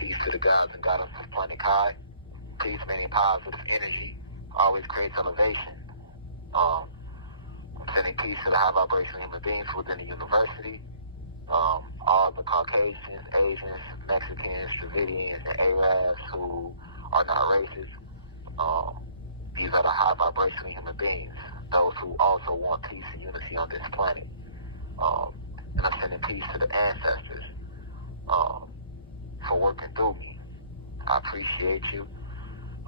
Peace to the gods and goddess of planet Kai. Peace, meaning positive energy, always creates elevation. I'm sending peace to the high vibrational human beings within the university. All the Caucasians, Asians, Mexicans, Dravidians, and Arabs who are not racist. These are the high vibrational human beings, those who also want peace and unity on this planet. And I'm sending peace to the ancestors for working through me. I appreciate you.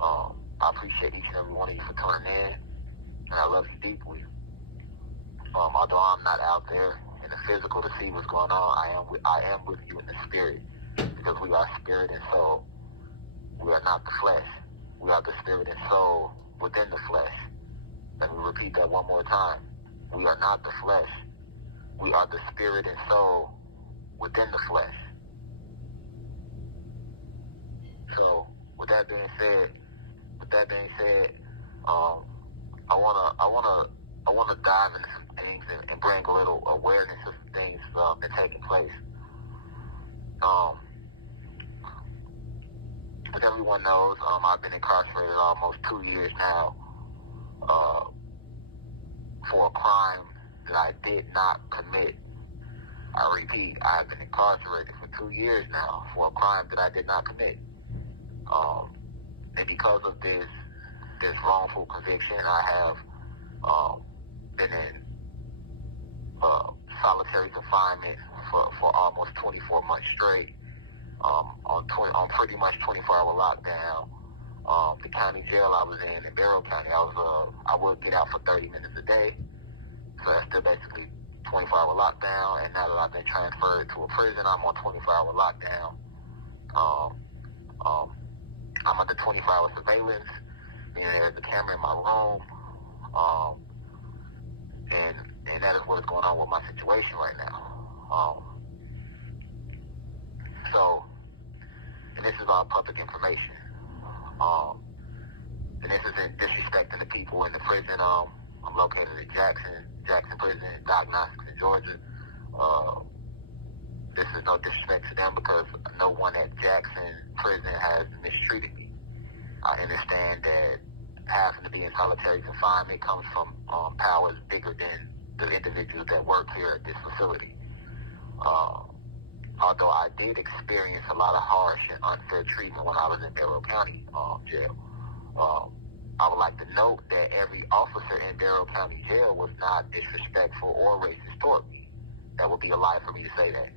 I appreciate each and every one of you for tuning in, and I love you deeply. Although I'm not out there in the physical to see what's going on, I am with you in the spirit, because we are spirit and soul. We are not the flesh. We are the spirit and soul within the flesh. Let me repeat that one more time. We are not the flesh. We are the spirit and soul within the flesh. So, with that being said, I wanna dive into some things and bring a little awareness of some things that are taking place. As everyone knows, I've been incarcerated almost 2 years now for a crime that I did not commit. I repeat, I have been incarcerated for 2 years now for a crime that I did not commit. And because of this wrongful conviction, I have been in solitary confinement for almost 24 months straight, on pretty much 24-hour lockdown. The county jail I was in Barrow County, I would get out for 30 minutes a day, so that's still basically 24-hour lockdown. And now that I've been transferred to a prison, I'm on 24-hour lockdown. I'm under 24-hour surveillance, meaning there's a camera in my room, and that is what is going on with my situation right now. So, and this is all public information. And this isn't disrespecting the people in the prison. I'm located in Jackson Prison, Diagnostics in Georgia. This is no disrespect to them, because no one at Jackson Prison has mistreated me. I understand that having to be in solitary confinement comes from powers bigger than the individuals that work here at this facility. Although I did experience a lot of harsh and unfair treatment when I was in Barrow County jail. I would like to note that every officer in Barrow County jail was not disrespectful or racist toward me. That would be a lie for me to say that.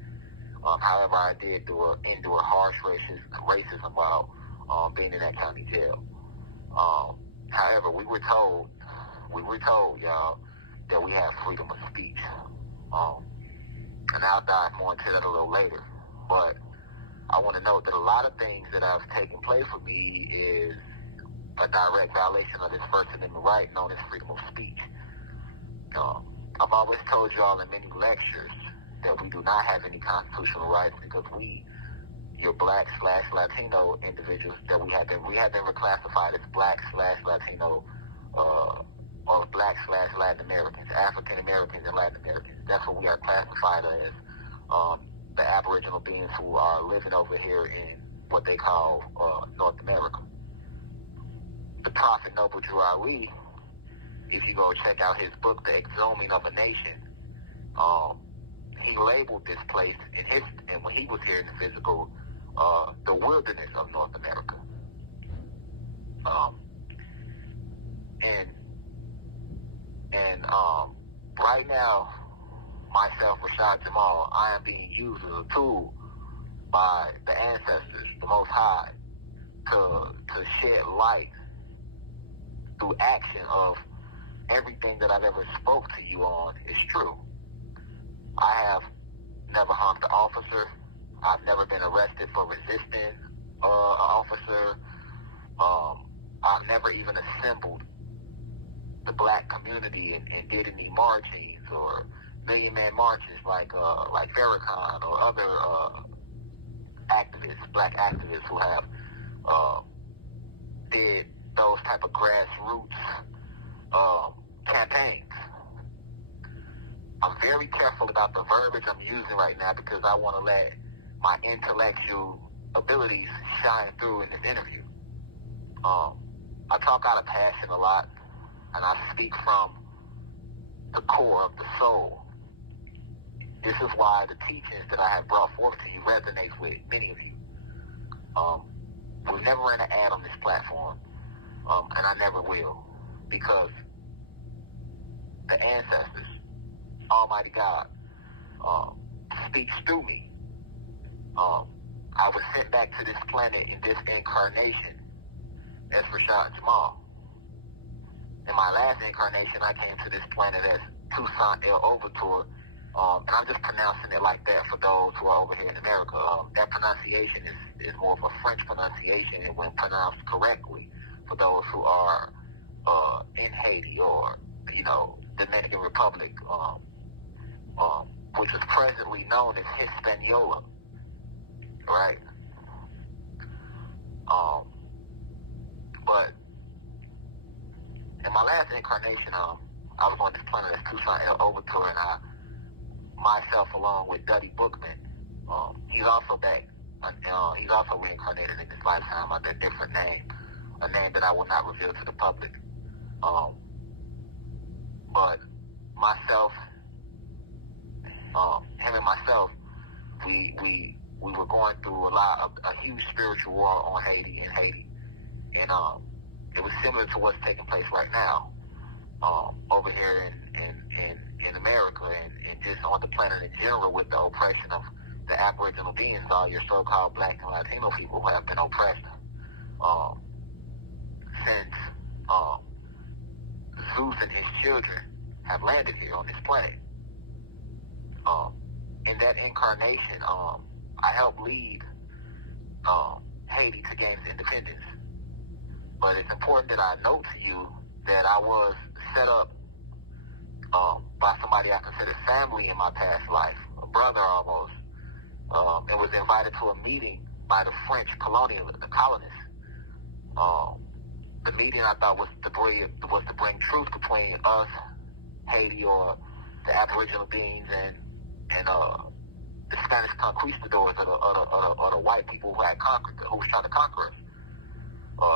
However, I did endure harsh racism while being in that county jail. However, we were told, y'all, that we have freedom of speech. And I'll dive more into that a little later. But I want to note that a lot of things that have taken place with me is a direct violation of this First Amendment right known as freedom of speech. I've always told y'all in many lectures that we do not have any constitutional rights, because your Black/Latino individuals, that we have been reclassified as Black/Latino or Black/Latin Americans, African Americans and Latin Americans. That's what we are classified as, the Aboriginal beings who are living over here in what they call North America. The Prophet Noble Drew Ali, if you go check out his book, The Exhuming of a Nation, he labeled this place and when he was here in the physical, the wilderness of North America. And right now, myself, Rashad Jamal, I am being used as a tool by the ancestors, the Most High, to shed light through action of everything that I've ever spoke to you on is true. I have never harmed an officer. I've never been arrested for resisting an officer. I've never even assembled the black community and did any marchings or Million Man marches like Farrakhan or other activists, black activists who have did those type of grassroots campaigns. I'm very careful about the verbiage I'm using right now, because I want to let my intellectual abilities shine through in this interview. I talk out of passion a lot, and I speak from the core of the soul. This is why the teachings that I have brought forth to you resonates with many of you. We've never ran an ad on this platform, and I never will, because the ancestors, Almighty God, speaks through me. I was sent back to this planet in this incarnation as Rashad Jamal. In my last incarnation, I came to this planet as Toussaint El Overture, and I'm just pronouncing it like that for those who are over here in America. That pronunciation is more of a French pronunciation, and when pronounced correctly, for those who are in Haiti or, Dominican Republic, which is presently known as Hispaniola, right? But in my last incarnation, I was on this planet as Toussaint El Overture, and myself along with Duddy Bookman, he's also back. He's also reincarnated in this lifetime under a different name, a name that I will not reveal to the public. But myself, him and myself, we were going through a huge spiritual war on Haiti, and it was similar to what's taking place right now, over here in America and just on the planet in general, with the oppression of the Aboriginal beings, all your so-called Black and Latino people who have been oppressed since Zeus and his children have landed here on this planet. In that incarnation, I helped lead Haiti to gain its independence. But it's important that I note to you that I was set up by somebody I considered family in my past life, a brother almost, and was invited to a meeting by the French colonialists, the colonists. The meeting, I thought, was to bring truth between us, Haiti, or the Aboriginal beings, and the Spanish conquistadors, or the white people who was trying to conquer us.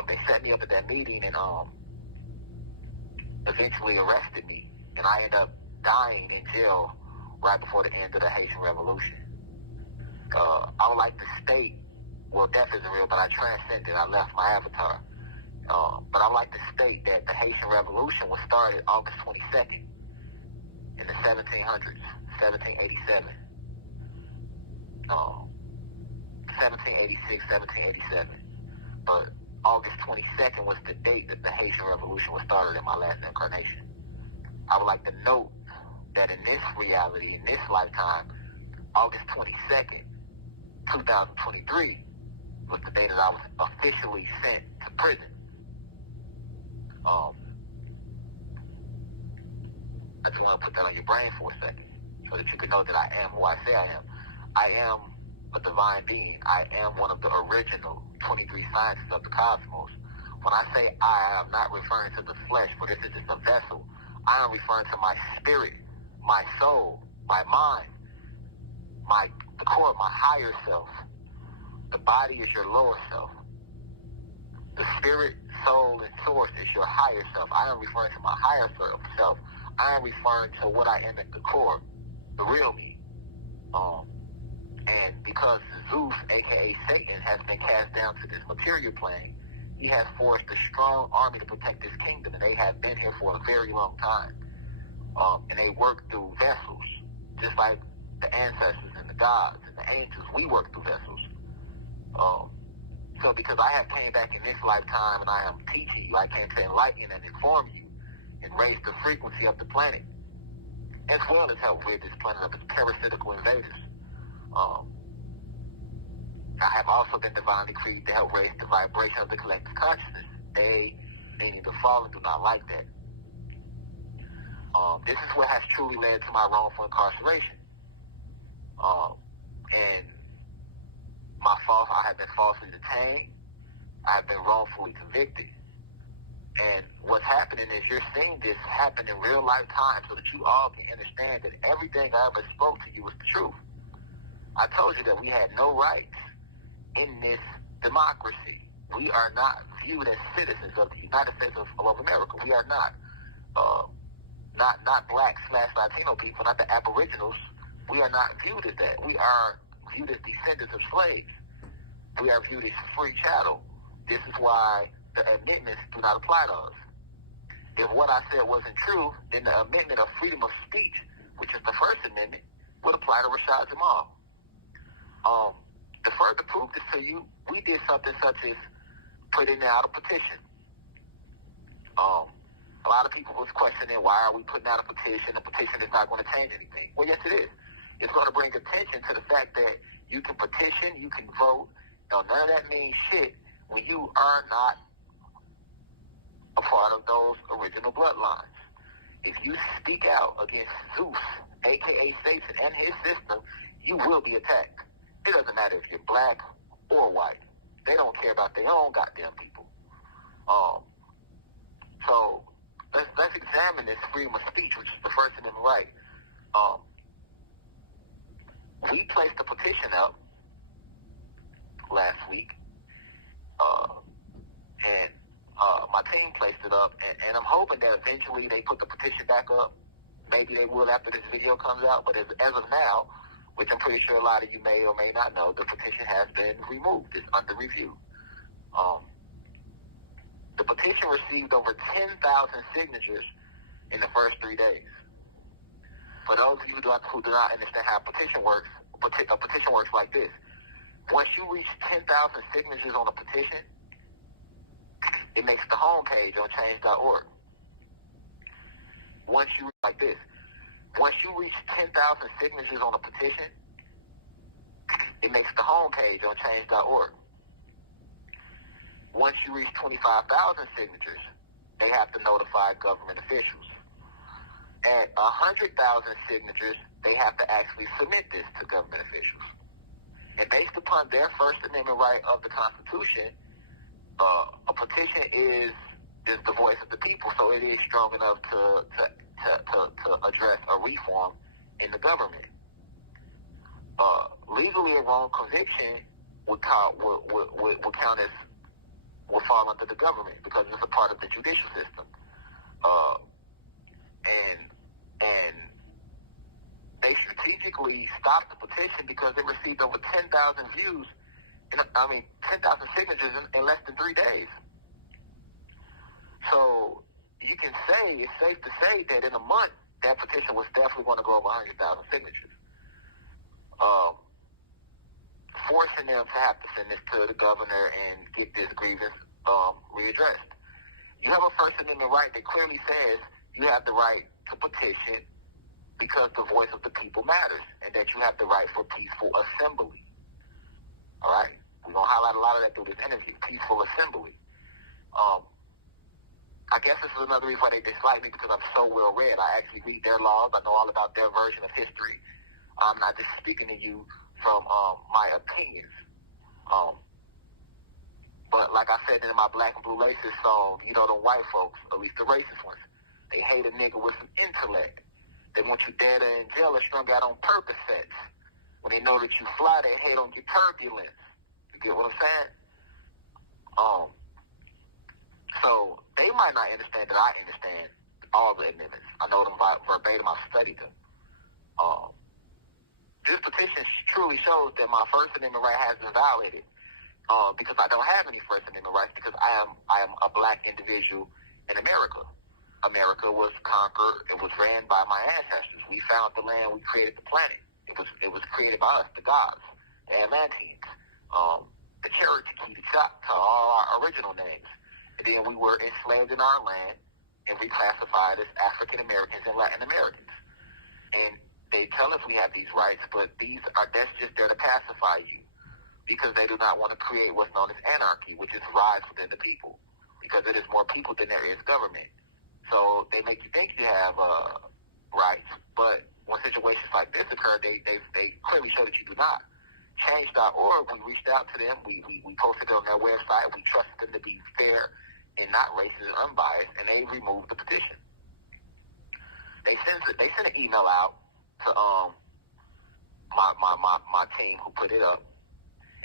They set me up at that meeting and eventually arrested me, and I ended up dying in jail right before the end of the Haitian Revolution. I would like to state, well, death isn't real, but I transcended. I left my avatar. But I would like to state that the Haitian Revolution was started August 22nd in the 1700s, 1787. 1786, 1787. But August 22nd was the date that the Haitian Revolution was started in my last incarnation. I would like to note that in this reality, in this lifetime, August 22nd, 2023, was the day that I was officially sent to prison. I just want to put that on your brain for a second, so that you can know that I am who I say I am. I am a divine being. I am one of the original 23 sciences of the cosmos. When I say I'm not referring to the flesh, for this is just a vessel. I am referring to my spirit, my soul, my mind, the core of my higher self. The body is your lower self. The spirit, soul, and source is your higher self. I am referring to my higher self. I am referring to what I am at the core, the real me. And because Zeus, aka Satan, has been cast down to this material plane, he has forced a strong army to protect his kingdom, and they have been here for a very long time. And they work through vessels, just like the ancestors and the gods and the angels. We work through vessels. So because I have came back in this lifetime and I am teaching you, I came to enlighten and inform you and raise the frequency of the planet, as well as help rid this planet of its parasitical invaders. I have also been divinely created to help raise the vibration of the collective consciousness. They, meaning the fallen, do not like that. This is what has truly led to my wrongful incarceration. And I have been falsely detained. I have been wrongfully convicted. And what's happening is you're seeing this happen in real life time so that you all can understand that everything I ever spoke to you was the truth. I told you that we had no rights in this democracy. We are not viewed as citizens of the United States of America. We are not. Not black / Latino people, not the aboriginals. We are not viewed as that. We are viewed as descendants of slaves. We are viewed as free chattel. This is why the amendments do not apply to us. If what I said wasn't true, then the amendment of freedom of speech, which is the First Amendment, would apply to Rashad Jamal. To further prove this to you, we did something such as putting out a petition. A lot of people was questioning, why are we putting out a petition? The petition is not going to change anything. Well, yes, it is. It's going to bring attention to the fact that you can petition, you can vote. None of that means shit when you are not a part of those original bloodlines. If you speak out against Zeus, a.k.a. Satan, and his system, you will be attacked. It doesn't matter if you're black or white. They don't care about their own goddamn people. So let's examine this freedom of speech, which is the First Amendment right. We placed a petition out last week, and my team placed it up, and I'm hoping that eventually they put the petition back up. Maybe they will after this video comes out, but as of now, which I'm pretty sure a lot of you may or may not know, the petition has been removed. It's under review. The petition received over 10,000 signatures in the first 3 days. For those of you who do not understand how a petition works like this. Once you reach 10,000 signatures on a petition, it makes the homepage on change.org. Once you reach 10,000 signatures on a petition, it makes the homepage on change.org. Once you reach 25,000 signatures, they have to notify government officials. At 100,000 signatures, they have to actually submit this to government officials. And based upon their First Amendment right of the Constitution, a petition is the voice of the people, so it is strong enough to address a reform in the government. Legally, a wrong conviction would count as will fall under the government because it's a part of the judicial system. And they strategically stopped the petition because it received over 10,000 views, 10,000 signatures in less than 3 days. So you can say, it's safe to say that in a month, that petition was definitely going to go over 100,000 signatures. Forcing them to have to send this to the governor and get this grievance readdressed. You have a First Amendment right that clearly says you have the right to petition because the voice of the people matters, and that you have the right for peaceful assembly. All right? We're going to highlight a lot of that through this interview, peaceful assembly. I guess this is another reason why they dislike me, because I'm so well read. I actually read their laws. I know all about their version of history. I'm not just speaking to you from my opinions. But like I said in my Black and Blue Laces song, you know, the white folks, at least the racist ones, they hate a nigga with some intellect. They want you dead or in jail or strung out on purpose sets. When they know that you fly, they hate on your turbulence. You get what I'm saying? So they might not understand that I understand all the amendments. I know them verbatim. I studied them. This petition truly shows that my First Amendment right has been violated because I don't have any First Amendment rights because I am a black individual in America. America was conquered. It was ran by my ancestors. We found the land. We created the planet. It was created by us, the gods, the Atlanteans, the Cherokee, the Choctaw, all our original names. And then we were enslaved in our land and reclassified as African Americans and Latin Americans. And they tell us we have these rights, but that's just there to pacify you because they do not want to create what's known as anarchy, which is rise within the people, because it is more people than there is government. So they make you think you have rights, but when situations like this occur, they clearly show that you do not. Change.org, we reached out to them. We posted it on their website. We trusted them to be fair and not racist and unbiased, and they removed the petition. They sent an email out to my team who put it up,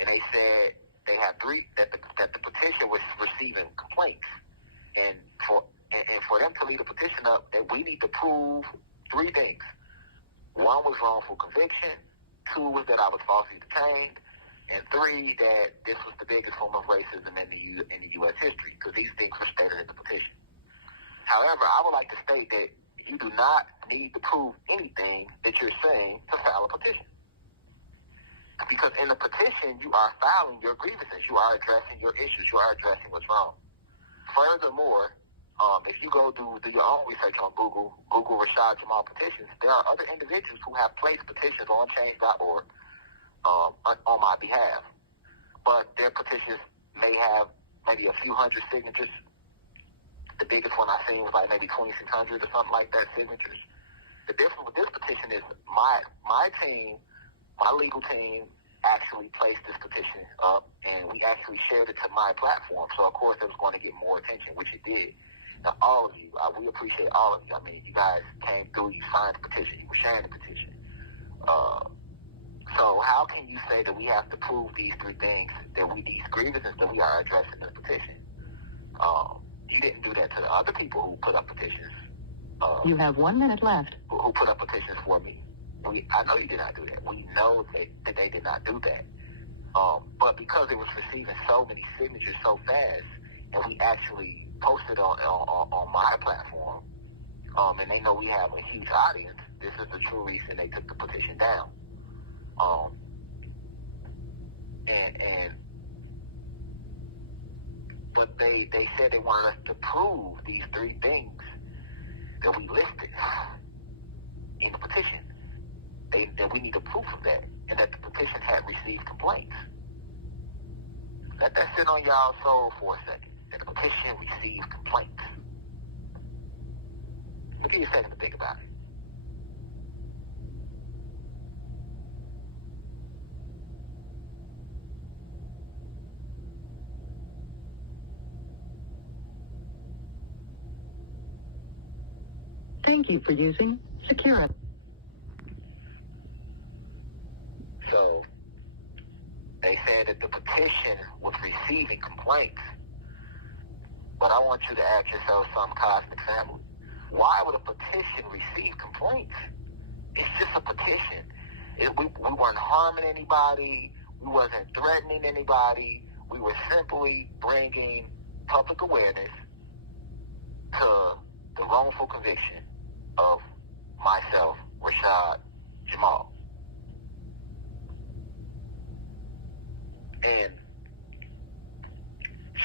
and they said they had that the petition was receiving complaints, and for them to lead a petition up, that we need to prove 3 things. 1 was wrongful conviction, 2 was that I was falsely detained, and 3 that this was the biggest form of racism in the U.S. history, because these things were stated in the petition. However, I would like to state that you do not need to prove anything that you're saying to file a petition. Because in the petition, you are filing your grievances. You are addressing your issues. You are addressing what's wrong. Furthermore, if you go do your own research on Google Rashad Jamal petitions, there are other individuals who have placed petitions on change.org on my behalf. But their petitions may have maybe a few hundred signatures. The biggest one I seen was like maybe 2,600 or something like that signatures. The difference with this petition is my team, my legal team, actually placed this petition up, and we actually shared it to my platform. So, of course, it was going to get more attention, which it did. Now, all of you, we appreciate all of you. I mean, you guys came through, you signed the petition, you were sharing the petition. So how can you say that we have to prove these 3 things, these grievances that we are addressing in the petition? You didn't do that to the other people who put up petitions. You have 1 minute left. Who put up petitions for me. I know you did not do that. We know that they did not do that. But because it was receiving so many signatures so fast, and we actually posted on my platform, and they know we have a huge audience, this is the true reason they took the petition down. But they said they wanted us to prove these 3 things that we listed in the petition. That we need a proof of that, and that the petition had received complaints. Let that sit on y'all's soul for a second. That the petition received complaints. Give you a second to think about it. Thank you for using Secure. So, they said that the petition was receiving complaints. But I want you to ask yourself something, Cosmic Family. Why would a petition receive complaints? It's just a petition. We weren't harming anybody. We wasn't threatening anybody. We were simply bringing public awareness to the wrongful conviction of myself, Rashad Jamal. And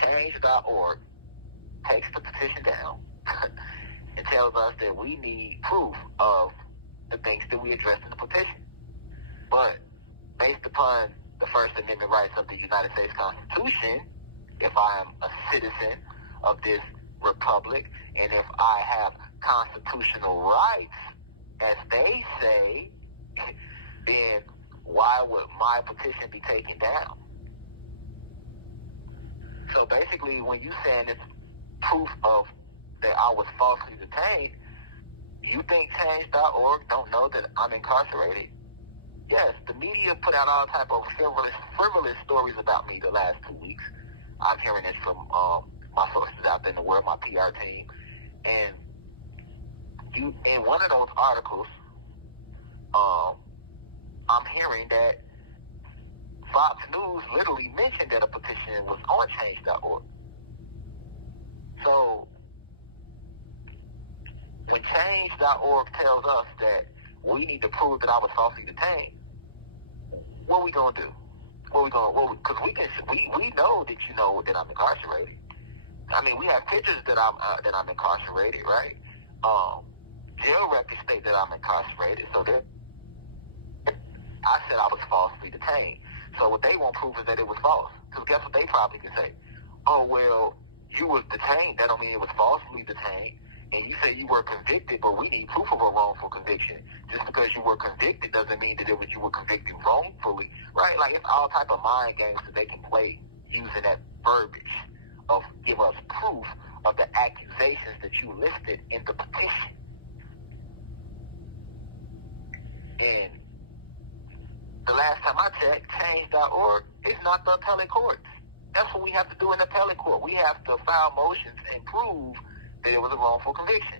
change.org takes the petition down and tells us that we need proof of the things that we addressed in the petition. But based upon the First Amendment rights of the United States Constitution, if I am a citizen of this republic, and if I have constitutional rights, as they say, then why would my petition be taken down? So basically, when you saying it's proof of that I was falsely detained, you think change.org don't know that I'm incarcerated? Yes, the media put out all type of frivolous stories about me the last 2 weeks. I'm hearing this from my sources out there in the world, my PR team. And in one of those articles, I'm hearing that Fox News literally mentioned that a petition was on change.org. So when change.org tells us that we need to prove that I was falsely detained, what are we gonna do? Because we know that you know that I'm incarcerated. I mean, we have pictures that I'm incarcerated, right? Jail records state that I'm incarcerated, so that I said I was falsely detained. So what they want proof is that it was false. Because guess what they probably can say? Oh, well, you was detained. That don't mean it was falsely detained. And you say you were convicted, but we need proof of a wrongful conviction. Just because you were convicted doesn't mean that you were convicted wrongfully, right? Like, it's all type of mind games that they can play using that verbiage of give us proof of the accusations that you listed in the petition. And the last time I checked, change.org is not the appellate courts. That's what we have to do in the appellate court. We have to file motions and prove that it was a wrongful conviction,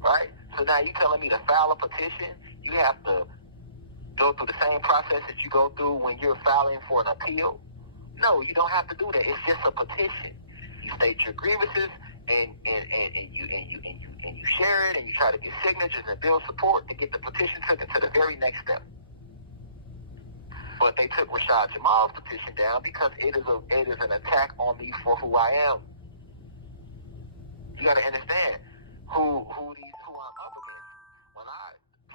right? So now you're telling me to file a petition, you have to go through the same process that you go through when you're filing for an appeal? No, you don't have to do that. It's just a petition. You state your grievances and you share it and you try to get signatures and build support to get the petition taken to the very next step. But they took Rashad Jamal's petition down because it is an attack on me for who I am. You got to understand who I'm up against.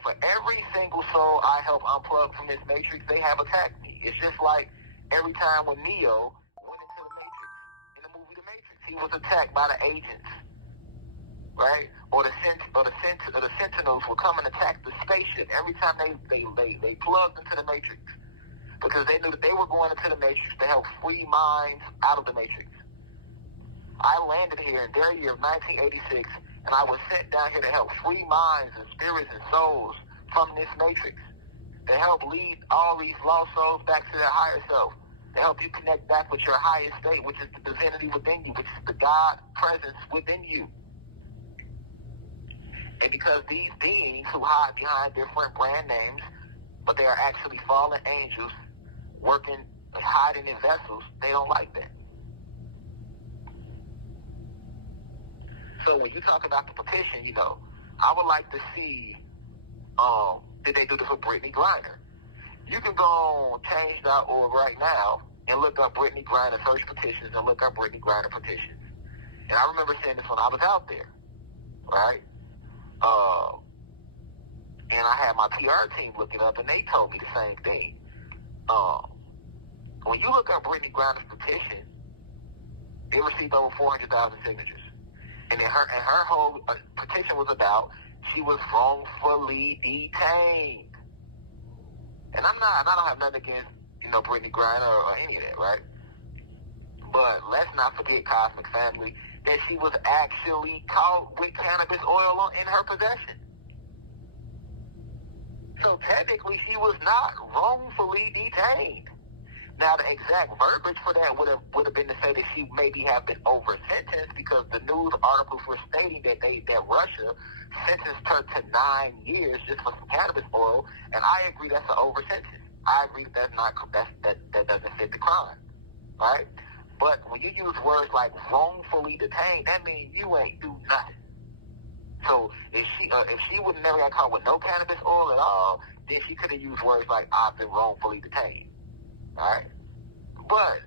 For every single soul I help unplug from this matrix, they have attacked me. It's just like every time when Neo went into the Matrix, in the movie The Matrix, he was attacked by the agents, right? Or the Sentinels would come and attack the spaceship every time they plugged into the Matrix, because they knew that they were going into the Matrix to help free minds out of the Matrix. I landed here in their year of 1986, and I was sent down here to help free minds and spirits and souls from this Matrix, to help lead all these lost souls back to their higher self, to help you connect back with your highest state, which is the divinity within you, which is the God presence within you. And because these beings who hide behind different brand names, but they are actually fallen angels working, hiding in vessels, they don't like that. So when you talk about the petition, you know, I would like to see, did they do this for Brittany Griner? You can go on change.org right now and look up Brittany Griner search petitions and look up Brittany Griner petitions. And I remember seeing this when I was out there, right? And I had my PR team look it up, and they told me the same thing. When you look up Brittany Griner's petition, it received over 400,000 signatures. And her whole petition was about she was wrongfully detained. And I don't have nothing against, you know, Brittany Griner or any of that, right? But let's not forget, Cosmic Family, that she was actually caught with cannabis oil in her possession. So technically, she was not wrongfully detained. Now, the exact verbiage for that would have been to say that she maybe have been over-sentenced, because the news articles were stating that Russia sentenced her to 9 years just for some cannabis oil, and I agree that's an over-sentence. I agree that that doesn't fit the crime, right? But when you use words like wrongfully detained, that means you ain't do nothing. So if she would never got caught with no cannabis oil at all, then she could have used words like I've been wrongfully detained. Alright? But,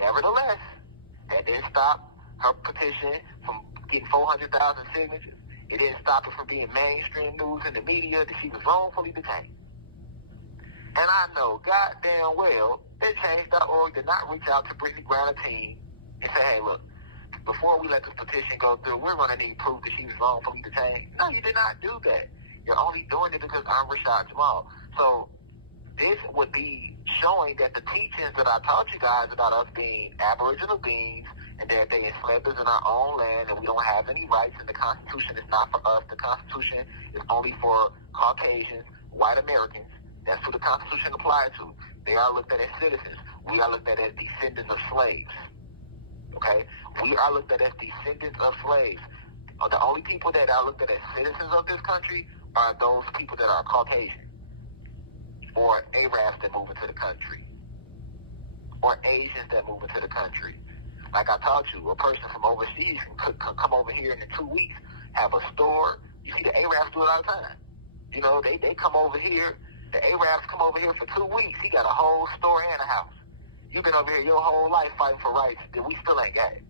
nevertheless, that didn't stop her petition from getting 400,000 signatures. It didn't stop her from being mainstream news in the media that she was wrongfully detained. And I know goddamn well that Change.org did not reach out to Brittany Griner's team and say, hey, look, before we let this petition go through, we're going to need proof that she was wrongfully detained. No, you did not do that. You're only doing it because I'm Rashad Jamal. So, this would be showing that the teachings that I taught you guys about us being Aboriginal beings and that they enslaved us in our own land and we don't have any rights and the Constitution is not for us. The Constitution is only for Caucasians, white Americans. That's who the Constitution applies to. They are looked at as citizens. We are looked at as descendants of slaves. Okay? We are looked at as descendants of slaves. The only people that are looked at as citizens of this country are those people that are Caucasian, or Arabs that move into the country, or Asians that move into the country. Like I taught you, a person from overseas can come over here and in 2 weeks have a store. You see the Arabs do it all the time. You know, they come over here. The Arabs come over here for 2 weeks. He got a whole store and a house. You've been over here your whole life fighting for rights that we still ain't got it.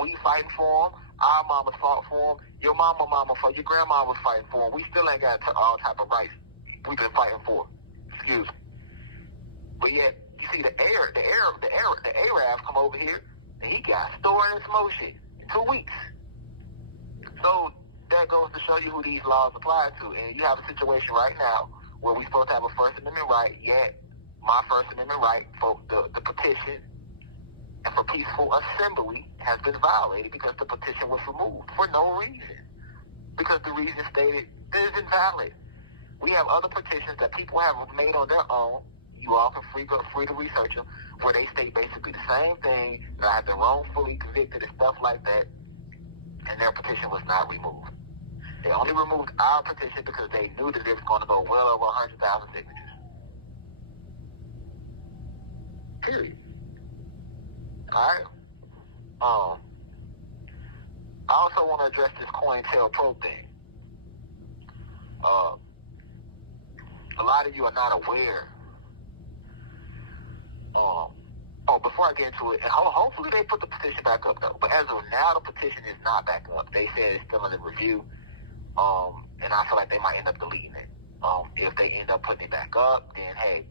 We fighting for them. Our mamas fought for them. Your mama fought. Your grandma was fighting for them. We still ain't got all type of rights we've been fighting for. Excuse me. But yet, you see the Arabs come over here, and he got a store and some more shit in 2 weeks. So that goes to show you who these laws apply to. And you have a situation right now where we're supposed to have a First Amendment right, yet my First Amendment right for the petition and for peaceful assembly has been violated because the petition was removed for no reason. Because the reason stated that it's invalid. We have other petitions that people have made on their own. You all can free to research them, where they state basically the same thing, that I have been wrongfully convicted and stuff like that, and their petition was not removed. They only removed our petition because they knew that it was going to go well over 100,000 signatures. Period. Alright? I also want to address this COINTELPRO thing. A lot of you are not aware. Before I get into it, and hopefully they put the petition back up though. But as of now, the petition is not back up. They said it's still under review. And I feel like they might end up deleting it. If they end up putting it back up, then hey,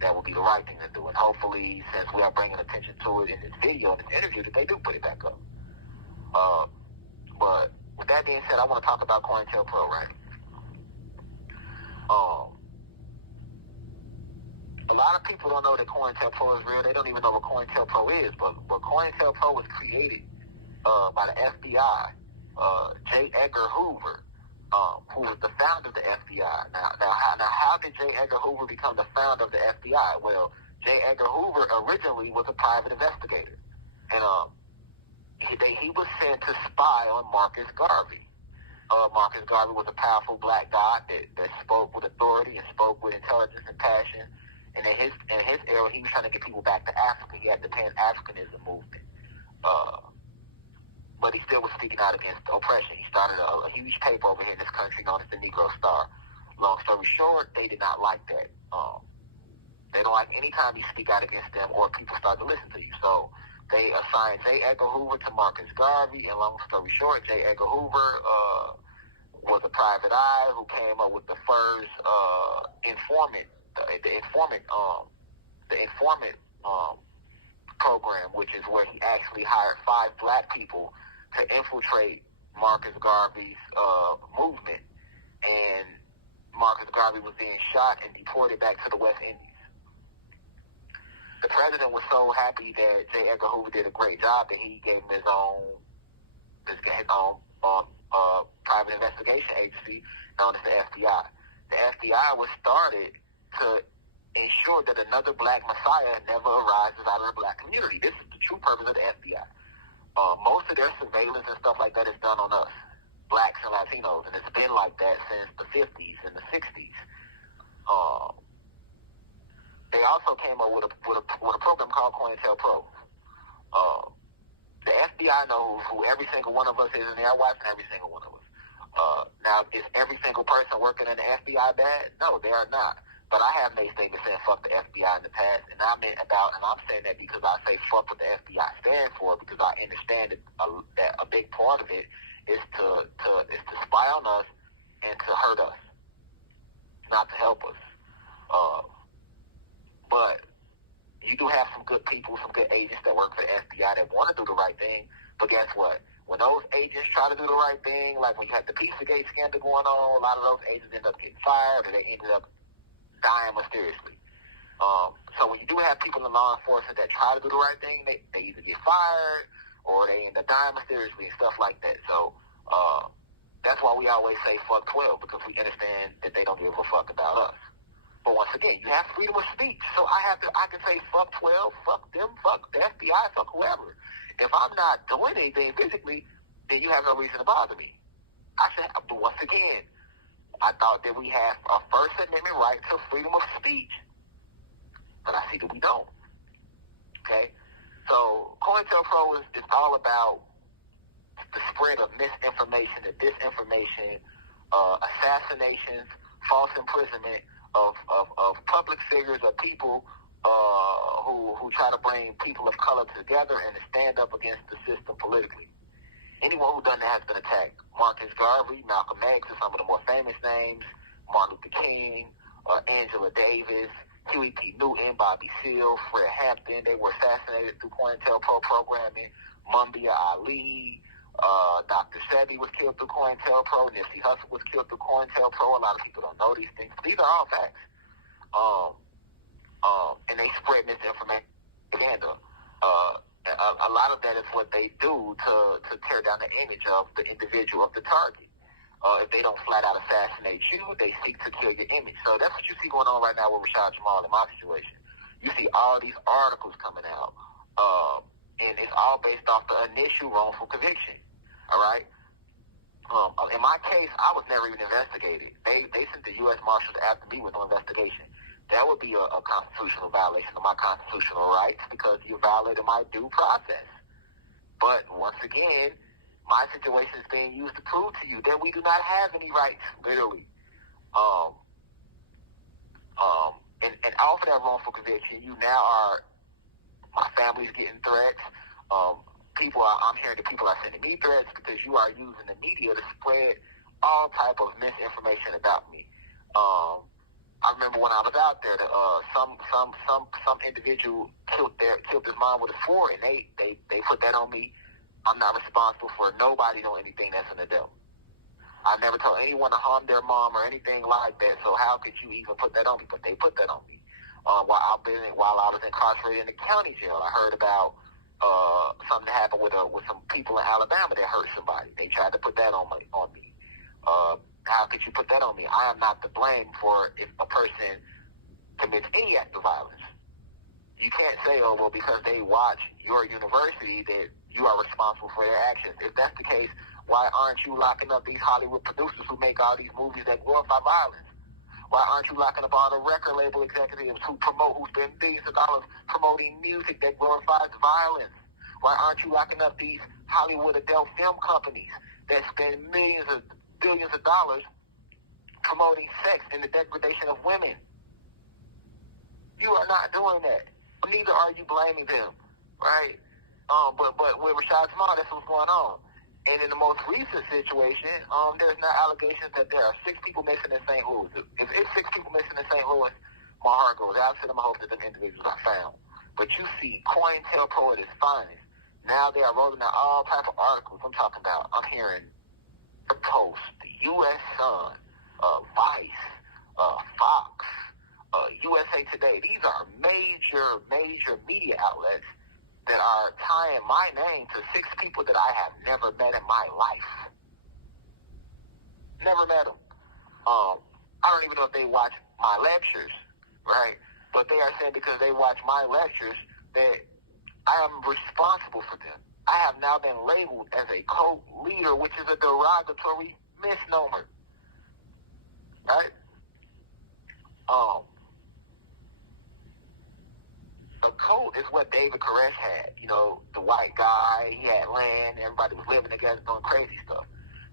that would be the right thing to do. And hopefully, since we are bringing attention to it in this video, in this interview, that they do put it back up. But with that being said, I want to talk about COINTELPRO, right? A lot of people don't know that COINTELPRO is real. They don't even know what COINTELPRO is. But COINTELPRO was created by the FBI. J. Edgar Hoover, who was the founder of the FBI. Now, how did J. Edgar Hoover become the founder of the FBI? Well, J. Edgar Hoover originally was a private investigator, and he was sent to spy on Marcus Garvey. Marcus Garvey was a powerful black god that spoke with authority and spoke with intelligence and passion. And in his era, he was trying to get people back to Africa. He had the Pan-Africanism movement. But he still was speaking out against oppression. He started a huge paper over here in this country known as the Negro Star. Long story short, they did not like that. They don't like any time you speak out against them or people start to listen to you. So they assigned J. Edgar Hoover to Marcus Garvey, and long story short, J. Edgar Hoover was a private eye who came up with the first informant program, which is where he actually hired 5 black people to infiltrate Marcus Garvey's movement, and Marcus Garvey was being shot and deported back to the West Indies. The president was so happy that J. Edgar Hoover did a great job that he gave him his own private investigation agency known as the FBI. The FBI was started to ensure that another black messiah never arises out of the black community. This is the true purpose of the FBI. Most of their surveillance and stuff like that is done on us, blacks and Latinos, and it's been like that since the 50s and the 60s. They also came up with a program called COINTELPRO. The FBI knows who every single one of us is, and they are watching every single one of us. Now, is every single person working in the FBI bad? No, they are not. But I have made statements saying fuck the FBI in the past, and I'm saying that because I say fuck what the FBI stands for, because I understand that a big part of it is to spy on us and to hurt us, not to help us. But you do have some good people, some good agents that work for the FBI that want to do the right thing. But guess what? When those agents try to do the right thing, like when you had the Pizzagate scandal going on, a lot of those agents end up getting fired, or they ended up dying mysteriously. So when you do have people in law enforcement that try to do the right thing, they either get fired or they end up dying mysteriously and stuff like that. So that's why we always say fuck 12, because we understand that they don't give a fuck about us. But once again, you have freedom of speech. So I can say fuck 12, fuck them, fuck the FBI, fuck whoever. If I'm not doing anything physically, then you have no reason to bother me. But once again, I thought that we have a First Amendment right to freedom of speech, but I see that we don't. Okay? So COINTELPRO is all about the spread of misinformation and disinformation, assassinations, false imprisonment of public figures or people who try to bring people of color together and to stand up against the system politically. Anyone who done that has been attacked. Marcus Garvey, Malcolm X are some of the more famous names. Martin Luther King, Angela Davis, Huey P. Newton, Bobby Seale, Fred Hampton. They were assassinated through COINTELPRO programming. Mumbia Ali, Dr. Sebi was killed through COINTELPRO. Nipsey Hussle was killed through COINTELPRO. A lot of people don't know these things. These are all facts. And they spread misinformation. A lot of that is what they do to tear down the image of the individual, of the target. If they don't flat out assassinate you, they seek to kill your image. So that's what you see going on right now with Rashad Jamal in my situation. You see all these articles coming out, and it's all based off the initial wrongful conviction. All right. In my case, I was never even investigated. They sent the U.S. Marshals after me with no investigation. That would be a constitutional violation of my constitutional rights because you violated my due process. But once again, my situation is being used to prove to you that we do not have any rights, literally. And off of that wrongful conviction, you now are, my family's getting threats. I'm hearing that people are sending me threats because you are using the media to spread all type of misinformation about me. I remember when I was out there, some individual killed his mom with a sword, and they put that on me. I'm not responsible for nobody doing anything that's an adult. I never told anyone to harm their mom or anything like that. So how could you even put that on me? But they put that on me. While I was incarcerated in the county jail, I heard about something that happened with some people in Alabama that hurt somebody. They tried to put that on me. How could you put that on me? I am not to blame for if a person commits any act of violence. You can't say, oh, well, because they watch your university that you are responsible for their actions. If that's the case, why aren't you locking up these Hollywood producers who make all these movies that glorify violence? Why aren't you locking up all the record label executives who spend billions of dollars promoting music that glorifies violence? Why aren't you locking up these Hollywood adult film companies that spend billions of dollars promoting sex and the degradation of women? You are not doing that. Neither are you blaming them, right? But with Rashad Jamal, that's what's going on. And in the most recent situation, there's now allegations that there are 6 people missing in St. Louis. If it's 6 people missing in St. Louis, my heart goes out to them. I hope that the individuals are found. But you see COINTELPRO at its finest. Now they are rolling out all type of articles. I'm hearing The Post, the U.S. Sun, Vice, Fox, USA Today. These are major media outlets that are tying my name to 6 people that I have never met in my life. Never met them. I don't even know if they watch my lectures, right? But they are saying because they watch my lectures that I am responsible for them. I have now been labeled as a cult leader, which is a derogatory misnomer, right? The cult is what David Koresh had. You know, the white guy, he had land, everybody was living together doing crazy stuff.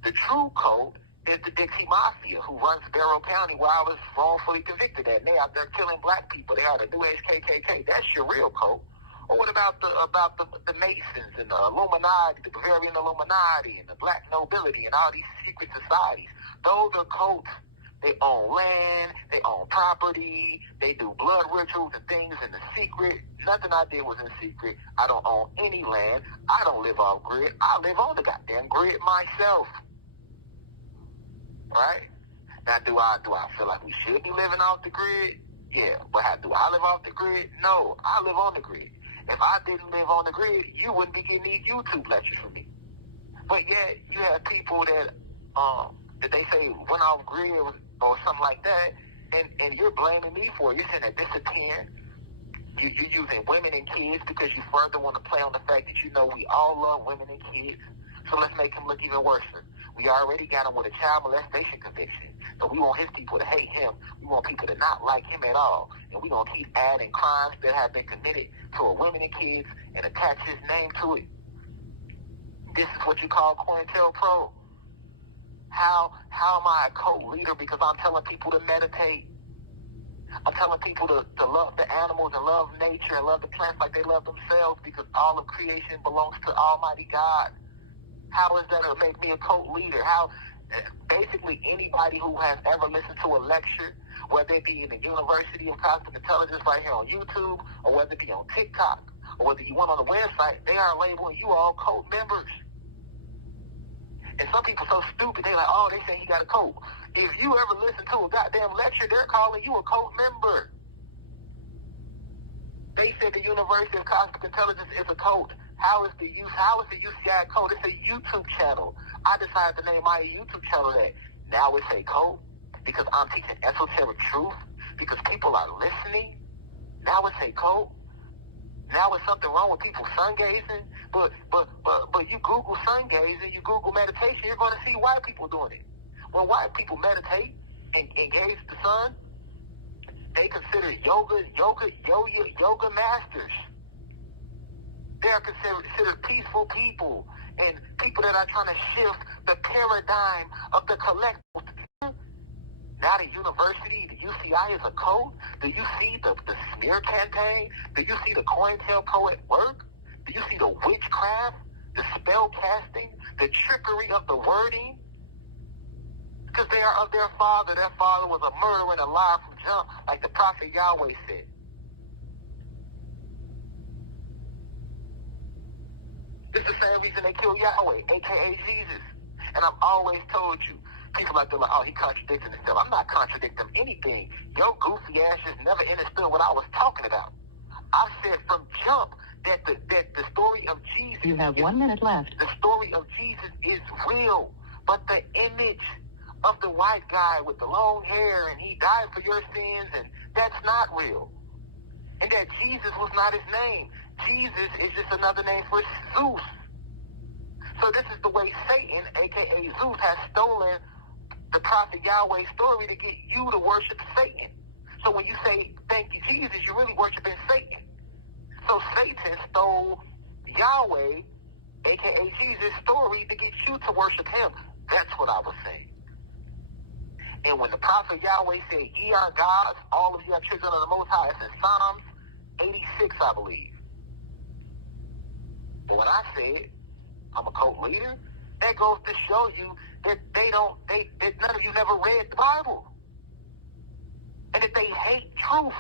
The true cult is the Dixie Mafia, who runs Barrow County, where I was wrongfully convicted at. And they out there killing black people. They are the New Age KKK. That's your real cult. Or what about the Masons and the Illuminati, the Bavarian Illuminati and the black nobility and all these secret societies? Those are cults. They own land, they own property, they do blood rituals and things in the secret. Nothing I did was in secret. I don't own any land. I don't live off grid. I live on the goddamn grid myself. Right? Now, do I feel like we should be living off the grid? Yeah. But do I live off the grid? No, I live on the grid. If I didn't live on the grid, you wouldn't be getting these YouTube lectures from me. But yet, you have people that they say went off grid or something like that, and you're blaming me for it. You're saying that this is 10. You're using women and kids because you further want to play on the fact that you know we all love women and kids. So let's make him look even worse. We already got him with a child molestation conviction. So we want his people to hate him. We want people to not like him at all. And we're going to keep adding crimes that have been committed toward women and kids and attach his name to it. This is what you call COINTELPRO. How am I a cult leader? Because I'm telling people to meditate. I'm telling people to love the animals and love nature and love the plants like they love themselves because all of creation belongs to Almighty God. How is that to make me a cult leader? How basically anybody who has ever listened to a lecture, whether it be in the University of Cosmic Intelligence right here on YouTube, or whether it be on TikTok, or whether you went on the website, they are labeling you all cult members. And some people so stupid, they like, oh, they say he got a cult. If you ever listen to a goddamn lecture, they're calling you a cult member. They said the University of Cosmic Intelligence is a cult. How is the UCI cult? It's a YouTube channel I decided to name my YouTube channel that. Now it's a cult because I'm teaching esoteric truth, because people are listening. Now it's a cult. Now it's something wrong with people sun gazing. But you Google sun gazing, you Google meditation, you're going to see white people doing it. When white people meditate and gaze at the sun, they consider yoga masters. They are considered peaceful people and people that are trying to shift the paradigm of the collective. Now the university, the UCI is a cult. Do you see the smear campaign? Do you see the COINTELPRO at work? Do you see the witchcraft, the spell casting, the trickery of the wording? Because they are of their father. Their father was a murderer and a liar from jump, like the prophet Yahweh said. This is the same reason they killed Yahweh, a.k.a. Jesus. And I've always told you, people like, oh, he contradicting himself. I'm not contradicting anything. Your goofy ass just never understood what I was talking about. I said from jump that the story of Jesus... You have 1 minute left. The story of Jesus is real, but the image of the white guy with the long hair and he died for your sins, and that's not real. And that Jesus was not his name. Jesus is just another name for Zeus. So this is the way Satan, a.k.a. Zeus, has stolen the prophet Yahweh's story to get you to worship Satan. So when you say, thank you, Jesus, you're really worshiping Satan. So Satan stole Yahweh, a.k.a. Jesus' story to get you to worship him. That's what I was saying. And when the prophet Yahweh said, ye are gods, all of you are children of the Most High, it's in Psalms 86, I believe. But when I said I'm a cult leader, that goes to show you that that none of you never read the Bible. And that they hate truth.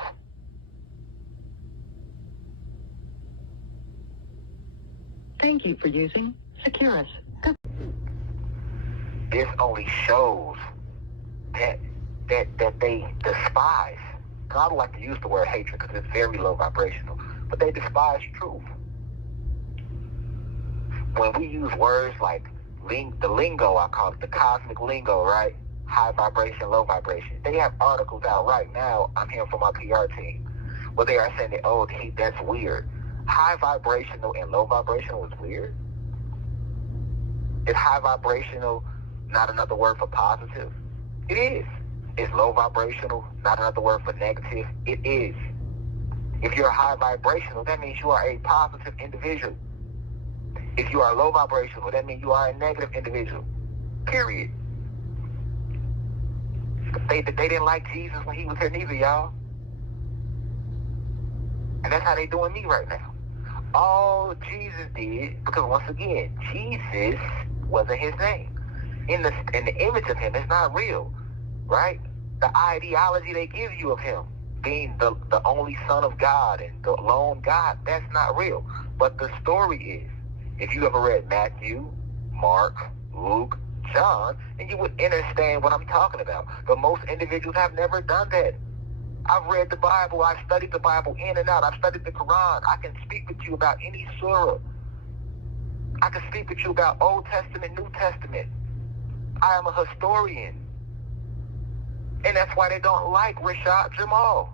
Thank you for using Securus. This only shows that they despise. And I don't like to use the word hatred because it's very low vibrational, but they despise truth. When we use words like the lingo, I call it the cosmic lingo, right? High vibration, low vibration. They have articles out right now, I'm hearing from my PR team, where they are saying that, oh, that's weird. High vibrational and low vibrational is weird? Is high vibrational not another word for positive? It is. Is low vibrational not another word for negative? It is. If you're high vibrational, that means you are a positive individual. If you are low vibrational, that means you are a negative individual. Period. They didn't like Jesus when he was here neither, y'all. And that's how they doing me right now. All Jesus did, because once again, Jesus wasn't his name. In the image of him, it's not real, right? The ideology they give you of him, being the only Son of God and the lone God, that's not real. But the story is, if you ever read Matthew, Mark, Luke, John, and you would understand what I'm talking about. But most individuals have never done that. I've read the Bible. I've studied the Bible in and out. I've studied the Quran. I can speak with you about any surah. I can speak with you about Old Testament, New Testament. I am a historian. And that's why they don't like Rashad Jamal.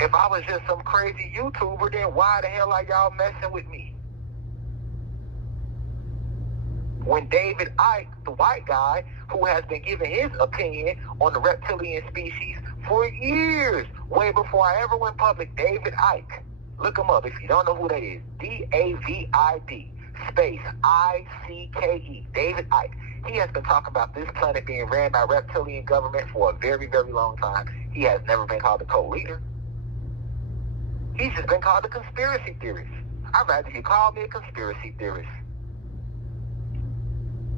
If I was just some crazy YouTuber, then why the hell are y'all messing with me? When David Icke, the white guy, who has been giving his opinion on the reptilian species for years, way before I ever went public, David Icke. Look him up if you don't know who that is. D-A-V-I-D space I-C-K-E. David Icke. He has been talking about this planet being ran by reptilian government for a very, very long time. He has never been called a cult leader. He's just been called a conspiracy theorist. I'd rather you call me a conspiracy theorist.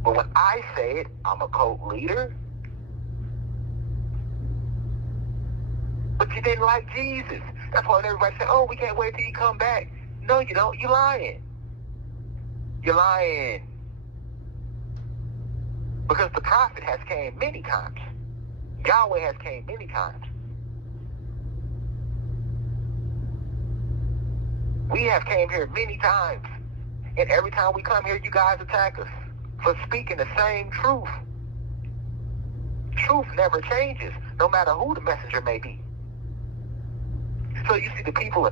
But when I said I'm a cult leader, but you didn't like Jesus. That's why everybody said, oh, we can't wait till you come back. No, you don't. You're lying. You're lying. Because the prophet has came many times. Yahweh has came many times. We have came here many times, and every time we come here, you guys attack us for speaking the same truth. Truth never changes, no matter who the messenger may be. So you see the people,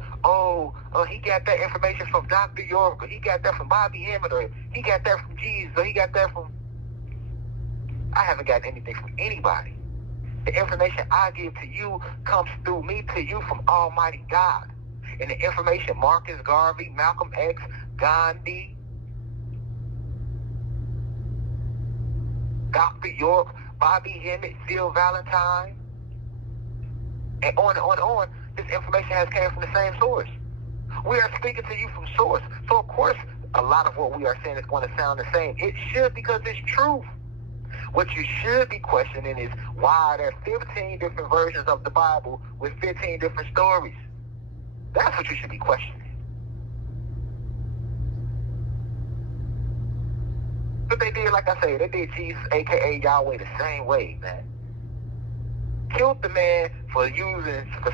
he got that information from Dr. York, or he got that from Bobby Emmett, or he got that from Jesus, or he got that from... I haven't gotten anything from anybody. The information I give to you comes through me to you from Almighty God. And the information Marcus Garvey, Malcolm X, Gandhi, Dr. York, Bobby Emmett, Phil Valentine, and on and on and on, this information has came from the same source. We are speaking to you from source. So, of course, a lot of what we are saying is going to sound the same. It should, because it's truth. What you should be questioning is why there are 15 different versions of the Bible with 15 different stories. That's what you should be questioning. But they did, like I say, they did Jesus, a.k.a. Yahweh, the same way, man. Killed the man for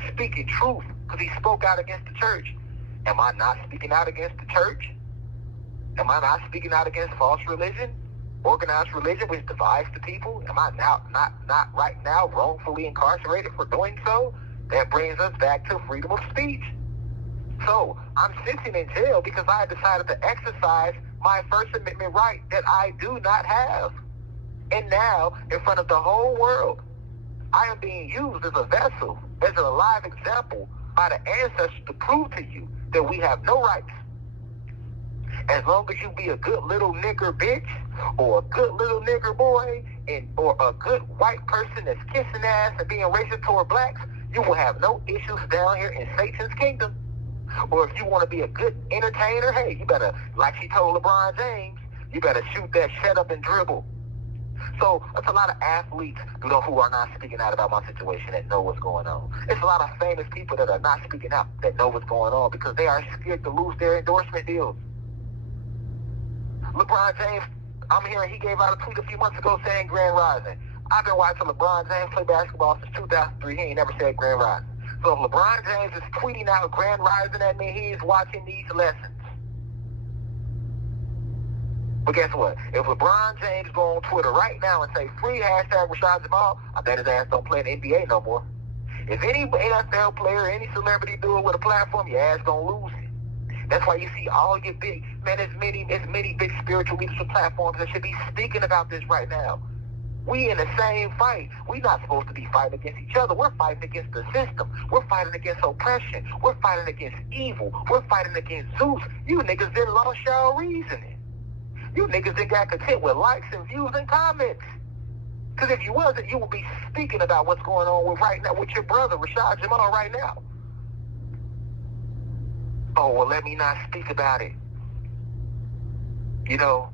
speaking truth, because he spoke out against the church. Am I not speaking out against the church? Am I not speaking out against false religion, organized religion, which divides the people? Am I not right now wrongfully incarcerated for doing so? That brings us back to freedom of speech. So I'm sitting in jail because I decided to exercise my First Amendment right that I do not have. And now, in front of the whole world, I am being used as a vessel, as a live example by the ancestors to prove to you that we have no rights. As long as you be a good little nigger bitch, or a good little nigger boy, or a good white person that's kissing ass and being racist toward blacks, you will have no issues down here in Satan's kingdom. Or if you want to be a good entertainer, hey, you better, like she told LeBron James, you better shoot that shut up and dribble. So it's a lot of athletes who are not speaking out about my situation that know what's going on. It's a lot of famous people that are not speaking out that know what's going on because they are scared to lose their endorsement deals. LeBron James, I'm hearing he gave out a tweet a few months ago saying Grand Rising. I've been watching LeBron James play basketball since 2003. He ain't never said Grand Rising. So if LeBron James is tweeting out Grand Rising at me, he is watching these lessons. But guess what? If LeBron James go on Twitter right now and say free hashtag Rashad Jamal, I bet his ass don't play in the NBA no more. If any NFL player, any celebrity do it with a platform, your ass gonna lose it. That's why you see all your big, man, there's many big spiritual leadership platforms that should be speaking about this right now. We in the same fight. We're not supposed to be fighting against each other. We're fighting against the system. We're fighting against oppression. We're fighting against evil. We're fighting against Zeus. You niggas done lost y'all reasoning. You niggas done got content with likes and views and comments. Because if you wasn't, you would be speaking about what's going on with your brother, Rashad Jamal, right now. Oh, well, let me not speak about it. You know,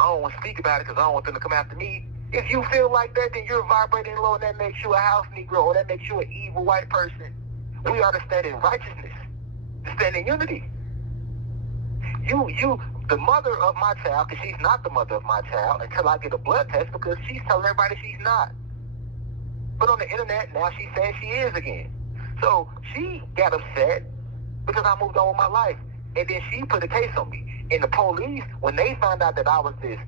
I don't want to speak about it because I don't want them to come after me. If you feel like that, then you're vibrating low, and that makes you a house Negro, or that makes you an evil white person. We are to stand in righteousness, to stand in unity. You, the mother of my child, because she's not the mother of my child until I get a blood test, because she's telling everybody she's not. But on the internet, now she's saying she is again. So she got upset because I moved on with my life. And then she put a case on me. And the police, when they found out that I was this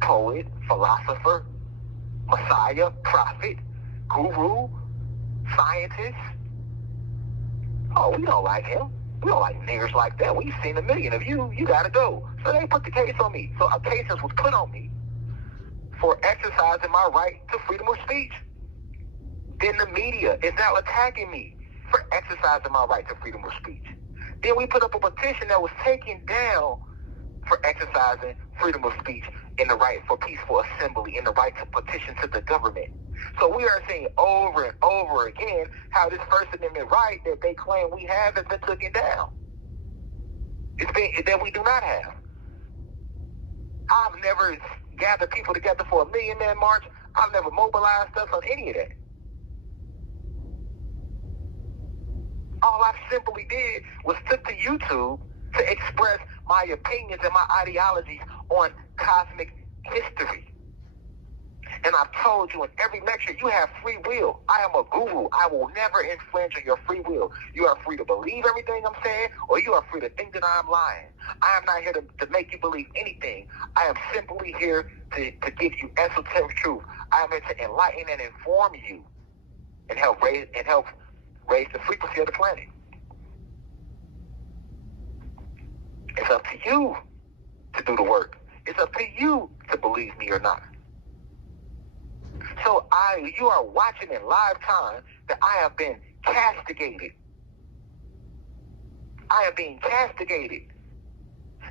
poet, philosopher, messiah, prophet, guru, scientist, oh, we don't like him. We don't like niggers like that. We've seen a million of you. You got to go. So they put the case on me. So a case was put on me for exercising my right to freedom of speech. Then the media is now attacking me for exercising my right to freedom of speech. Then we put up a petition that was taken down for exercising freedom of speech and the right for peaceful assembly and the right to petition to the government. So we are seeing over and over again how this First Amendment right that they claim we have has been taken down. That we do not have. I've never gathered people together for a 1 million man march. I've never mobilized us on any of that. All I simply did was took to YouTube to express my opinions and my ideologies on cosmic history. And I've told you in every lecture, you have free will. I am a guru. I will never infringe on your free will. You are free to believe everything I'm saying, or you are free to think that I'm lying. I am not here to make you believe anything. I am simply here to give you esoteric truth. I am here to enlighten and inform you and help raise the frequency of the planet. It's up to you to do the work. It's up to you to believe me or not. So you are watching in live time that I have been castigated. I am being castigated.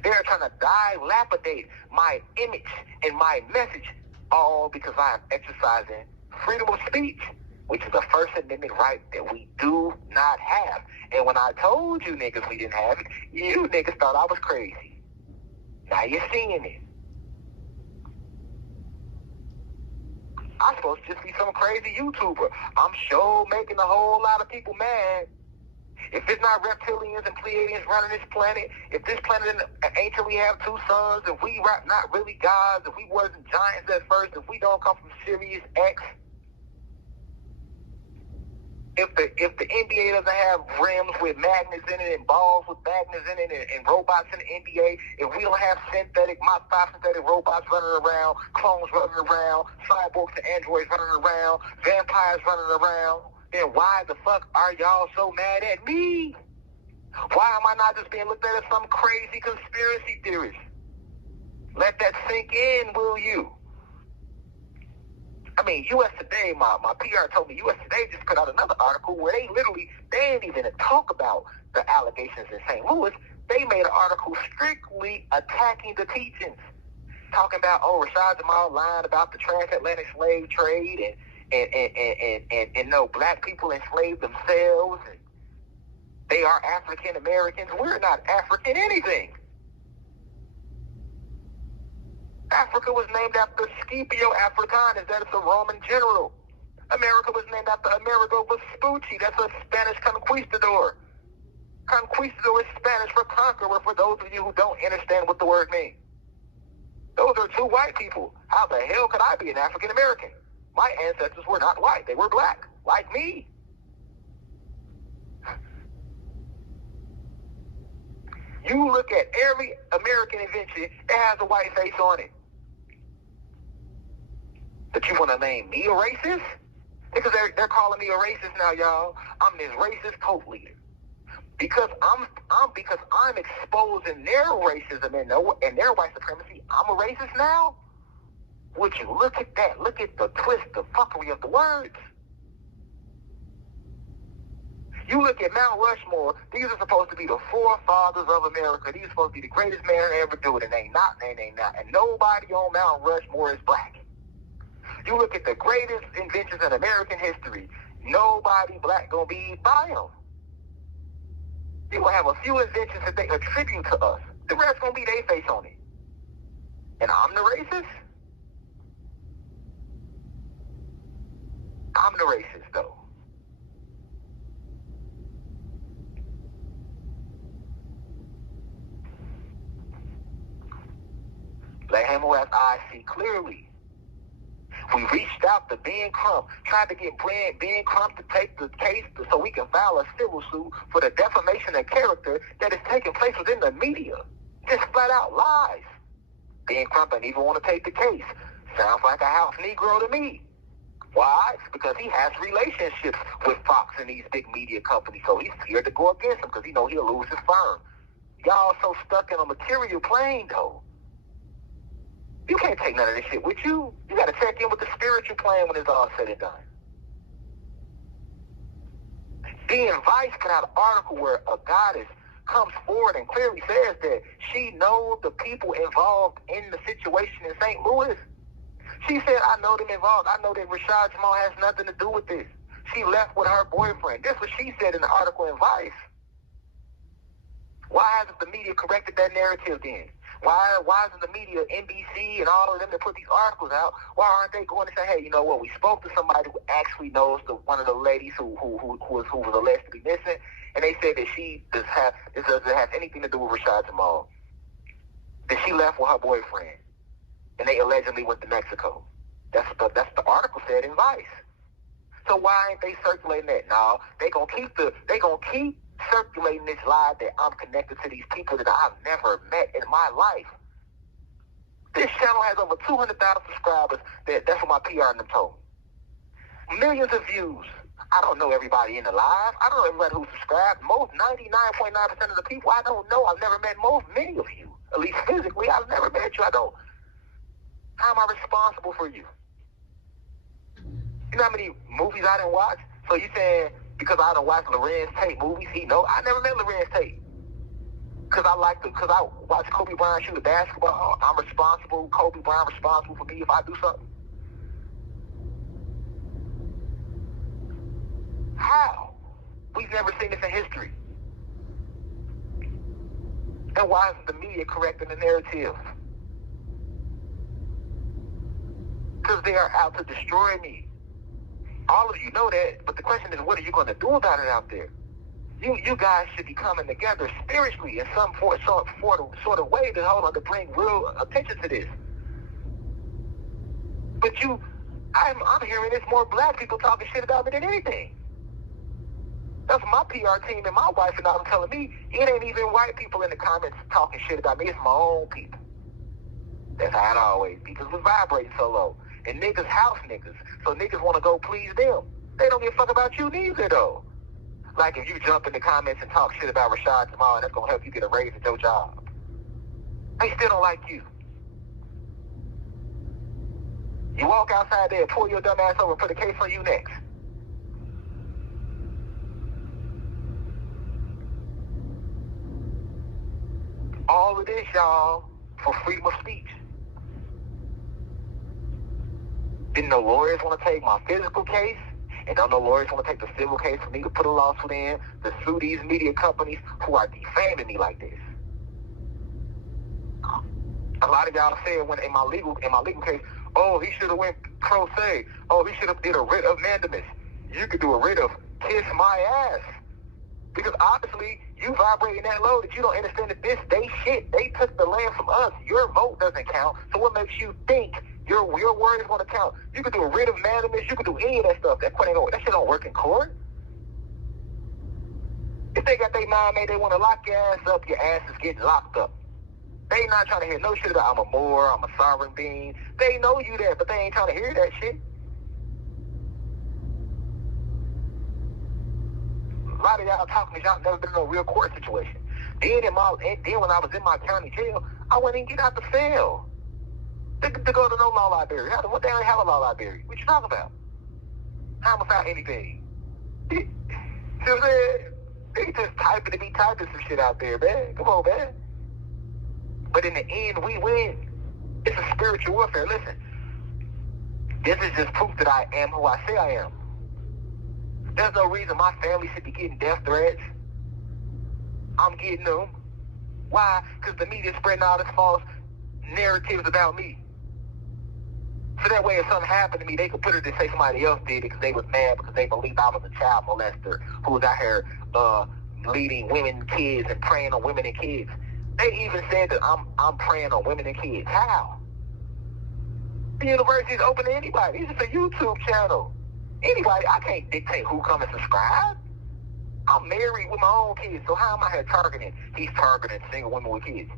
They are trying to dilapidate my image and my message, all because I am exercising freedom of speech, which is a First Amendment right that we do not have. And when I told you niggas we didn't have it, you niggas thought I was crazy. Now you're seeing it. I'm supposed to just be some crazy YouTuber. I'm sure making a whole lot of people mad. If it's not reptilians and Pleiadians running this planet, if this planet ain't till we have two suns, if we not really gods, if we wasn't giants at first, if we don't come from Sirius X, if the NBA doesn't have rims with magnets in it and balls with magnets in it and robots in the NBA, if we don't have synthetic robots running around, clones running around, cyborgs and androids running around, vampires running around, then why the fuck are y'all so mad at me? Why am I not just being looked at as some crazy conspiracy theorist? Let that sink in, will you? I mean, U.S. Today, my PR told me U.S. Today just put out another article where they didn't even talk about the allegations in St. Louis. They made an article strictly attacking the teachings, talking about, Rashad Jamal lying about the transatlantic slave trade and no, black people enslaved themselves. And they are African Americans. We're not African anything. Africa was named after Scipio Africanus, that is a Roman general. America was named after Amerigo Vespucci, that's a Spanish conquistador. Conquistador is Spanish for conqueror, for those of you who don't understand what the word means. Those are two white people. How the hell could I be an African American? My ancestors were not white, they were black, like me. You look at every American invention, it has a white face on it. But you want to name me a racist? Because they're calling me a racist now, y'all. I'm this racist cult leader. Because I'm exposing their racism and their white supremacy. I'm a racist now? Would you look at that? Look at the twist, the fuckery of the words. You look at Mount Rushmore, these are supposed to be the forefathers of America. These are supposed to be the greatest man to ever do it, and they not. And nobody on Mount Rushmore is black. You look at the greatest inventions in American history, nobody black gonna be by them. You gonna have a few inventions that they attribute to us. The rest gonna be their face on it. And I'm the racist? I'm the racist, though. Let him who has eyes see clearly. We reached out to Ben Crump, tried to get Ben Crump to take the case so we can file a civil suit for the defamation of character that is taking place within the media. Just flat out lies. Ben Crump didn't even want to take the case. Sounds like a house Negro to me. Why? It's because he has relationships with Fox and these big media companies, so he's scared to go against them because he knows he'll lose his firm. Y'all so stuck in a material plane, though. You can't take none of this shit with you. You got to check in with the spiritual plane when it's all said and done. Being Vice put out an article where a goddess comes forward and clearly says that she knows the people involved in the situation in St. Louis. She said, I know them involved. I know that Rashad Jamal has nothing to do with this. She left with her boyfriend. This is what she said in the article in Vice. Why hasn't the media corrected that narrative then? Why isn't the media, NBC and all of them that put these articles out, why aren't they going to say, hey, you know what, we spoke to somebody who actually knows one of the ladies who was alleged to be missing, and they said that this doesn't have anything to do with Rashad Jamal. That she left with her boyfriend, and they allegedly went to Mexico. That's the article said in Vice. So why ain't they circulating that? No, they gonna keep circulating this lie that I'm connected to these people that I've never met in my life. This channel has over 200,000 subscribers. That's what my PR and them told me. Millions of views. I don't know everybody in the live. I don't know everybody who subscribed. Most 99.9% of the people I don't know. I've never met many of you. At least physically, I've never met you. I don't. How am I responsible for you? You know how many movies I didn't watch? So you saying because I don't watch Lorenz Tate movies, he know? I never met Lorenz Tate. Because I watch Kobe Bryant shoot a basketball. I'm responsible. Kobe Bryant responsible for me if I do something. How? We've never seen this in history. And why isn't the media correcting the narrative? Because they are out to destroy me. All of you know that, but the question is, what are you going to do about it out there? You guys should be coming together spiritually in some sort of way to bring real attention to this. But I'm hearing this more black people talking shit about me than anything. That's my PR team and my wife and I'm telling me it ain't even white people in the comments talking shit about me. It's my own people. That's how it always be because we're vibrating so low. And niggas house niggas. So niggas want to go please them. They don't give a fuck about you neither though. Like if you jump in the comments and talk shit about Rashad Jamal, that's going to help you get a raise at your job. They still don't like you. You walk outside there, pull your dumb ass over, and put a case on you next. All of this, y'all, for freedom of speech. Didn't no lawyers want to take my physical case, and don't no lawyers want to take the civil case for me to put a lawsuit in to sue these media companies who are defaming me like this. A lot of y'all said when in my legal case, oh, he should have went pro se. Oh, he should have did a writ of mandamus. You could do a writ of kiss my ass. Because obviously, you vibrating that low that you don't understand that this, they took the land from us. Your vote doesn't count. So what makes you think your word is going to count? You could do a writ of mandamus. You could do any of that stuff. That shit don't work in court. If they got their mind made, they want to lock your ass up, your ass is getting locked up. They not trying to hear no shit about I'm a Moor, I'm a sovereign being. They know you that, but they ain't trying to hear that shit. A lot of y'all talking to y'all never been in a real court situation. Then when I was in my county jail, I wouldn't even get out the cell to go to no law library. What they don't have a law library? What you talking about? How am I found anything? See what I'm saying? They just typing to be typing some shit out there, man. Come on, man. But in the end, we win. It's a spiritual warfare. Listen, this is just proof that I am who I say I am. There's no reason my family should be getting death threats. I'm getting them. Why? Because the media spreading all this false narratives about me. So that way if something happened to me, they could put it to say somebody else did it because they was mad because they believed I was a child molester who was out here leading women and kids and preying on women and kids. They even said that I'm preying on women and kids. How? The university is open to anybody. It's just a YouTube channel. Anybody, I can't dictate who come and subscribe. I'm married with my own kids, so how am I here targeting? He's targeting single women with kids.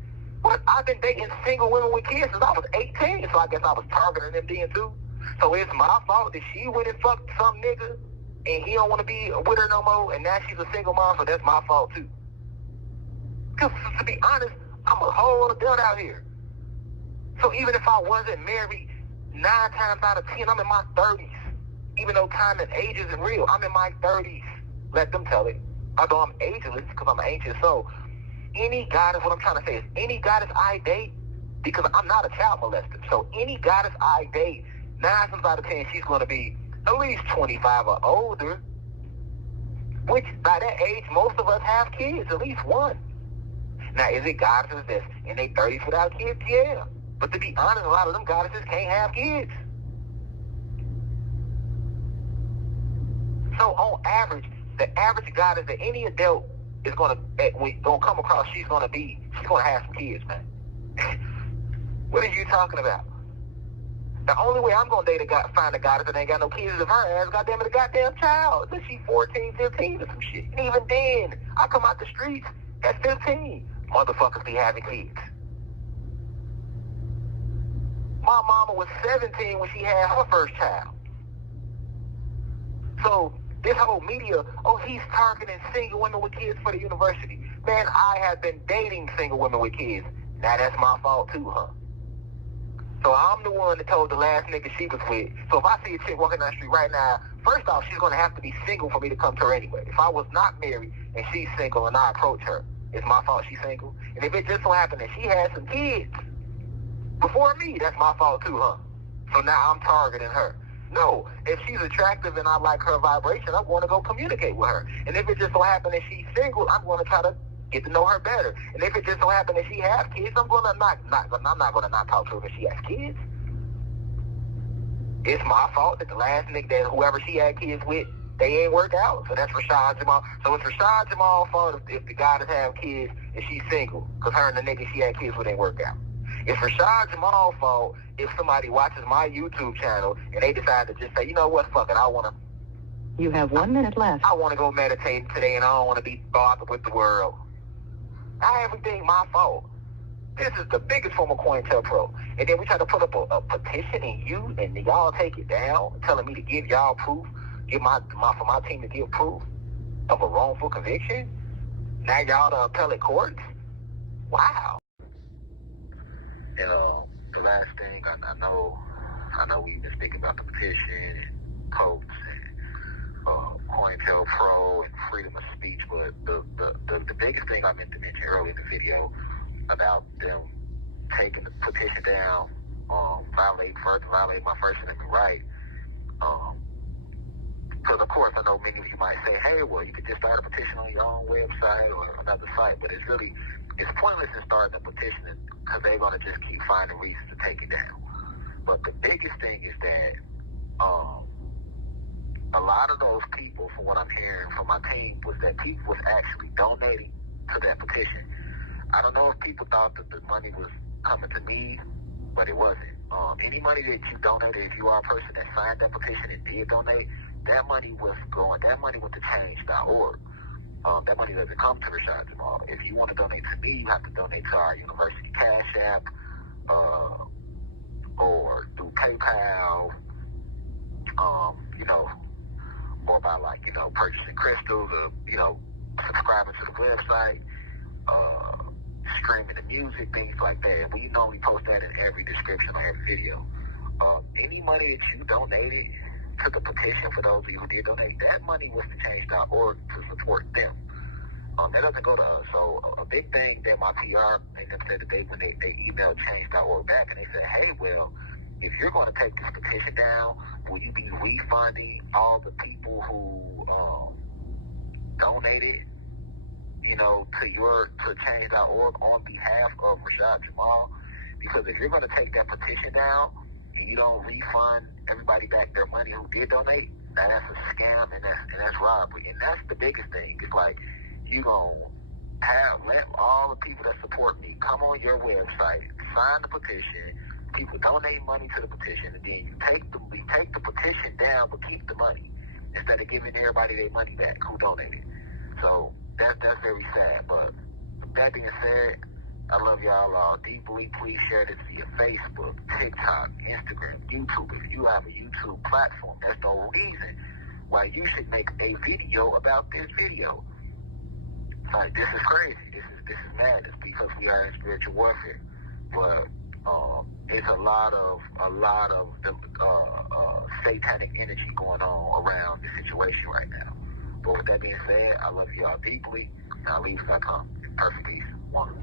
What? I've been dating single women with kids since I was 18, so I guess I was targeting them then too. So it's my fault that she went and fucked some nigga, and he don't want to be with her no more, and now she's a single mom, so that's my fault too. Because to be honest, I'm a whole adult out here. So even if I wasn't married, 9 times out of 10, I'm in my 30s. Even though time and age isn't real, I'm in my 30s. Let them tell it. Although I'm ageless, because I'm an ancient soul. Any goddess, what I'm trying to say is, any goddess I date, because I'm not a child molester, so any goddess I date, 9 times out of 10, she's going to be at least 25 or older, which by that age, most of us have kids, at least one. Now, is it goddesses that's in their 30s without kids? Yeah. But to be honest, a lot of them goddesses can't have kids. So on average, the average goddess that any adult is gonna come across, she's gonna have some kids, man. What are you talking about? The only way I'm going to find a goddess that ain't got no kids is if her ass goddamn it a goddamn child. Then she 14, 15 or some shit. And even then, I come out the streets at 15. Motherfuckers be having kids. My mama was 17 when she had her first child. So this whole media, oh, he's targeting single women with kids for the university. Man, I have been dating single women with kids. Now that's my fault too, huh? So I'm the one that told the last nigga she was with. So if I see a chick walking down the street right now, first off, she's going to have to be single for me to come to her anyway. If I was not married and she's single and I approach her, it's my fault she's single. And if it just so happened that she had some kids before me, that's my fault too, huh? So now I'm targeting her. No, if she's attractive and I like her vibration, I'm going to go communicate with her. And if it just so happened that she's single, I'm going to try to get to know her better. And if it just so happened that she has kids, I'm not going to not talk to her if she has kids. It's my fault that the last nigga that whoever she had kids with, they ain't worked out. So that's Rashad Jamal. So it's Rashad Jamal's fault if the guy that have kids and she's single, because her and the nigga she had kids with ain't worked out. It's Rashad Jamal's fault if somebody watches my YouTube channel and they decide to just say, you know what, fuck it, You have 1 minute left. I want to go meditate today and I don't want to be bothered with the world. Everything my fault. This is the biggest form of COINTELPRO. And then we try to put up a petition and y'all take it down, telling me to give y'all proof, for my team to give proof of a wrongful conviction. Now y'all the appellate courts. Wow. And the last thing I know we've been speaking about the petition and coats and COINTELPRO and freedom of speech, but the biggest thing I meant to mention earlier in the video about them taking the petition down, violating my First Amendment right. Because of course I know many of you might say, hey, well, you could just start a petition on your own website or another site, but it's pointless in starting a petition because they're going to just keep finding reasons to take it down. But the biggest thing is that a lot of those people, from what I'm hearing from my team, was that people was actually donating to that petition. I don't know if people thought that the money was coming to me, but it wasn't. Any money that you donated, if you are a person that signed that petition and did donate, that money went to change.org. That money doesn't come to Rashad Jamal. If you want to donate to me, you have to donate to our university Cash App, or through PayPal, or by purchasing crystals, or, subscribing to the website, streaming the music, things like that. We normally post that in every description on every video. Any money that you donated to the petition, for those of you who did donate, that money was to change.org to support them. That doesn't go to us. So a big thing that my PR made them say today when they emailed change.org back, and they said, hey, well, if you're going to take this petition down, will you be refunding all the people who donated, to change.org on behalf of Rashad Jamal? Because if you're going to take that petition down and you don't refund everybody back their money who did donate, now that's a scam and that's robbery. And that's the biggest thing. It's like, you gonna let all the people that support me come on your website, sign the petition, people donate money to the petition, and then you take the petition down but keep the money instead of giving everybody their money back who donated. So that's very sad. But with that being said, I love y'all all deeply. Please share this via Facebook, TikTok, Instagram, YouTube. If you have a YouTube platform, that's no reason why you should make a video about this video. Like, this is crazy. This is madness because we are in spiritual warfare. But it's a lot of the satanic energy going on around this situation right now. But with that being said, I love you all deeply. NowLeave.com. Perfect peace. One.